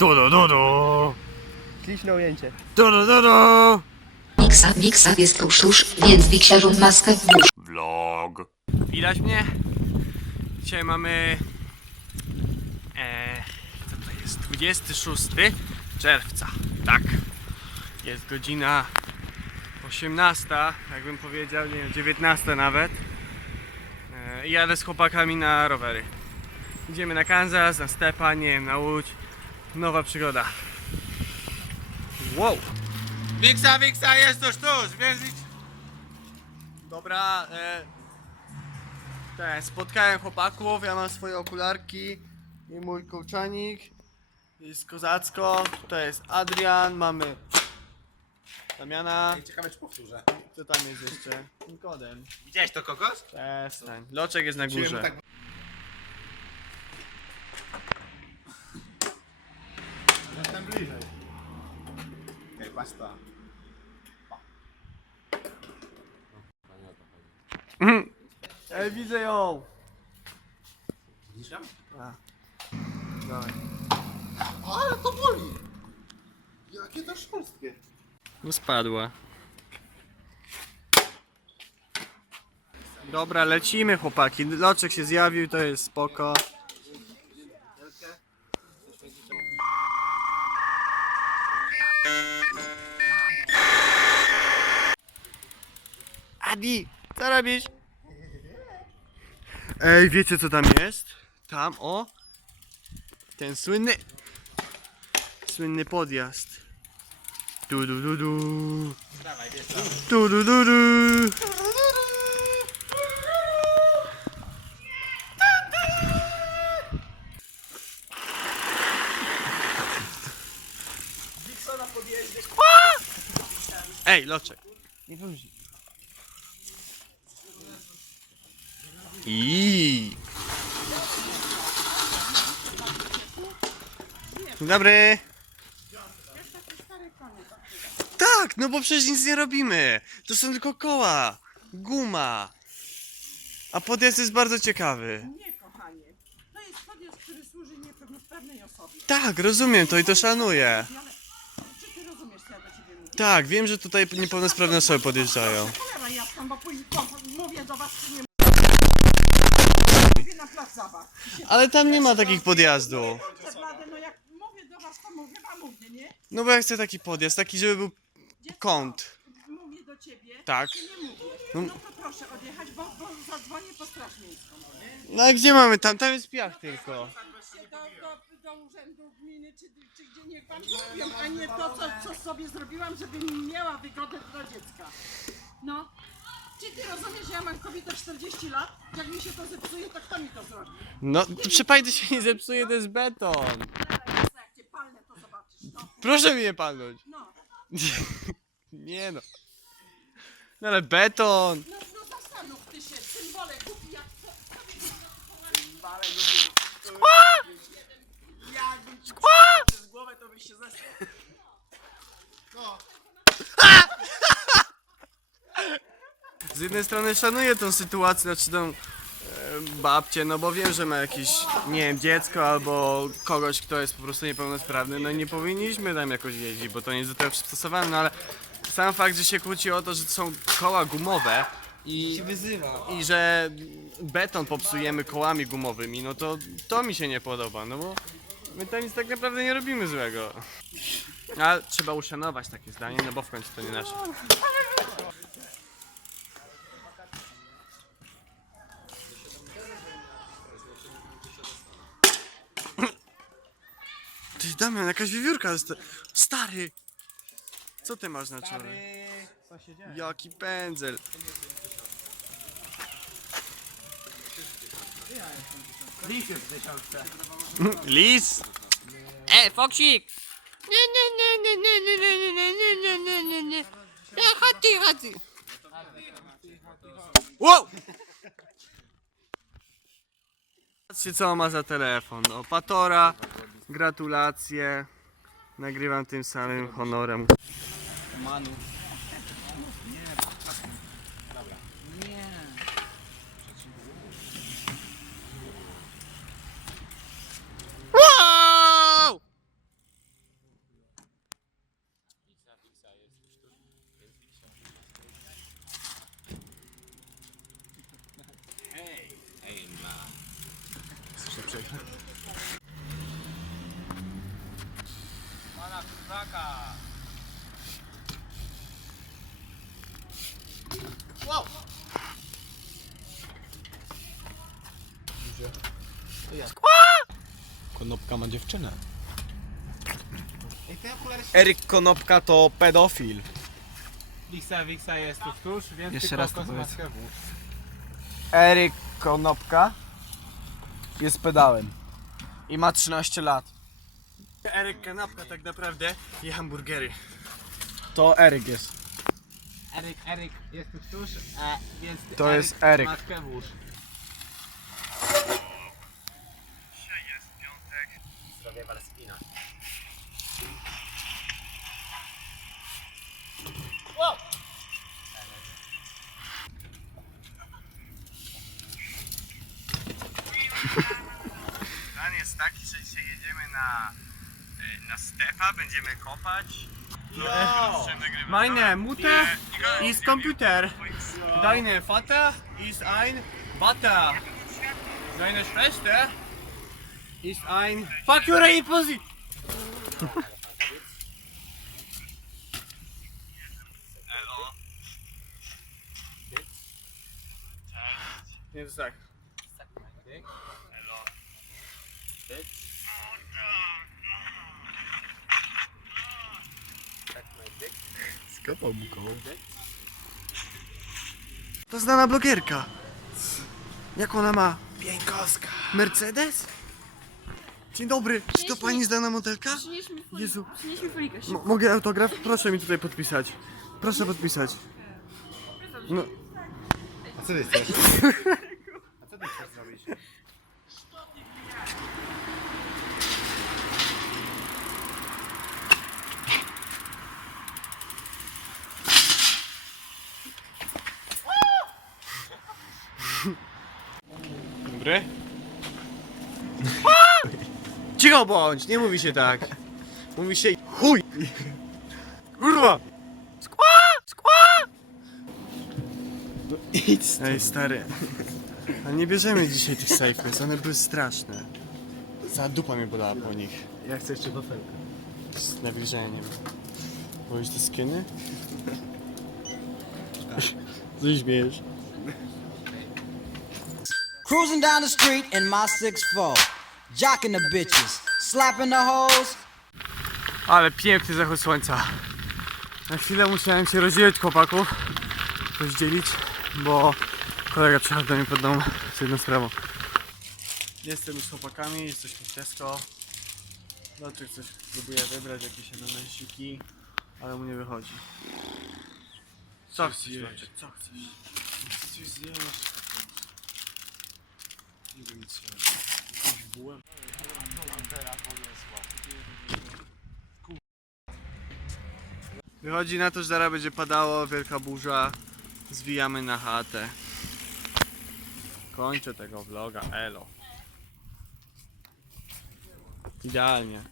Du, du, du, du. Śliczne ujęcie. Du, du, du, du. Miksa, miksa jest tuż, więc wiksiarzu maskę włóż. Vlog. Widać mnie? Dzisiaj mamy. E, co to jest? 26 czerwca. Tak. Jest godzina 18, jakbym powiedział, nie wiem, 19 nawet. E, i jadę z chłopakami na rowery. Idziemy na Kansas, na Stepa, nie wiem, na Łódź. Nowa przygoda. Wow! Wiksa, Wiksa, jest tuż, tuż, więc idź. Dobra, e, te, spotkałem chłopaków, ja mam swoje okularki i mój kołczanik. Jest kozacko, to jest Adrian, mamy Damiana, Ciekawe, czy powtórzę. co tam jest jeszcze? Kodem. Widziałeś to kogoś? Przestań. Loczek jest na górze. Tak... To. Ej, widzę ją! Widzisz ją? Dawaj. Ale to boli! Jakie to szorstkie. No spadła. Dobra, lecimy chłopaki. Loczek się zjawił, to jest spoko. Co robisz? Ej, wiecie co tam jest? Tam, o. Ten słynny... Słynny podjazd. Du du du du. Du du du du. Ej, loczek. Nie wróci. I. Dzień dobry. Tak, no bo przecież nic nie robimy. To są tylko koła, guma. A podjazd jest bardzo ciekawy. Nie, kochanie. To jest podjazd, który służy niepełnosprawnej osobie. Tak, rozumiem to i to szanuję. Ale czy ty rozumiesz, co ja do ciebie mówię? Tak, wiem, że tutaj niepełnosprawne osoby podjeżdżają. Cholera jasna, bo później mówię do was, czy nie zabaw. Ale tam nie ma takich podjazdów. Przez ladę, no jak mówię do was, to mówię, a mówię, nie? No bo ja chcę taki podjazd, taki, żeby był kąt. Mówię do ciebie, Tak. nie mówię. No- No to proszę odjechać, bo, bo zadzwonię po straż miejską. No a gdzie mamy tam? Tam jest piach tylko. Idźcie Do, do, do urzędu gminy, czy, czy gdzie niech wam zrobią, a nie to, co, co sobie zrobiłam, żebym miała wygodę dla dziecka. No. Czy ty rozumiesz, że ja mam kobietę 40 lat? Jak mi się to zepsuje, to kto mi to zrobi? No, to przepajdy się nie zepsuje, to jest beton. Jasna, jak cię palnę, to zobaczysz. No, Proszę mnie palnąć. no, Nie no. No ale beton. no, no zastanów ty się, symbole kupi jak co, co Z głowę to byś się zesrał. Z jednej strony szanuję tą sytuację, znaczy tą e, babcię, no bo wiem, że ma jakieś, nie wiem, dziecko albo kogoś, kto jest po prostu niepełnosprawny, no i nie powinniśmy tam jakoś jeździć, bo to nie jest do tego przystosowane, no ale sam fakt, że się kłóci o to, że to są koła gumowe i, i że beton popsujemy kołami gumowymi, no to to mi się nie podoba, no bo my tam nic tak naprawdę nie robimy złego. Ale trzeba uszanować takie zdanie, no bo w końcu to nie nasze. Damian, jakaś wiewiórka jest. Stary! Co ty masz na czole? Co się dzieje? Jaki pędzel. Lis jest w tysiączce. Lis? Ej, Foksik! Nie, nie, nie, nie, nie, nie, nie, nie, nie, nie, nie, nie, nie, nie. Ja chaty, chaty. Wow! Patrzcie co on ma za telefon. O, Patora, Gratulacje. Nagrywam tym samym honorem. Manu. Hej, hej, ma. Słyszę, Wow! Konopka ma dziewczynę. Eryk Konopka to pedofil. Wiksa, Wiksa jest tu tuż, więc Jeszcze raz to powiedz. Eryk Konopka jest pedałem i ma 13 lat. Eryk Konopka tak naprawdę je hamburgery. To Eryk jest. Eryk, Eryk jest tu tuż, e, więc ty To jest Eryk. maskę włóż. Zdrowie Warspina. Plan jest taki, że dzisiaj jedziemy na, na stepa, będziemy kopać. Meine Mutter ist Computer. Deine Vater ist ein Butter. Deine Schwester ist ein Fuck your Pussy. Więc tak. Skopał mu koło. To znana blogerka. Jak ona ma? Pieńkowska. Mercedes? Dzień dobry, czy to pani znana modelka? Przynieś mi folikę. Jezu. Przynieś mi folikę. M- mogę autograf? Proszę mi tutaj podpisać. Proszę podpisać. No, A co ty chcesz? A co ty chcesz zrobić? Dobry. Cicho bądź, nie mówi się tak. Mówi się chuj. Kurwa. Skła! Skła! No idź Ej stary. A nie bierzemy dzisiaj tych safe'ów, one były straszne. Za dupa mnie bolała po nich. Ja chcę jeszcze wafelkę. Z nawilżeniem. Wolisz te skiny? Co się śmiejesz? Cruising down the street in my 6'4, jocking the bitches, slapping the hoes. Ale piękny zachód słońca. Na chwilę musiałem się rozdzielić chłopaku. Rozdzielić, bo kolega przyjechał do mnie pod dom z jedną sprawą. Jestem już z chłopakami, jesteśmy w Tesco. Dotyk coś próbuje wybrać, jakieś ananasiki, ale mu nie wychodzi. Co chcesz? Co chcesz? Coś zjeść. Nie wiem co. Jakąś bułę. Wychodzi na to, że zaraz będzie padało, wielka burza. Zwijamy na chatę. Kończę tego vloga, elo. Idealnie.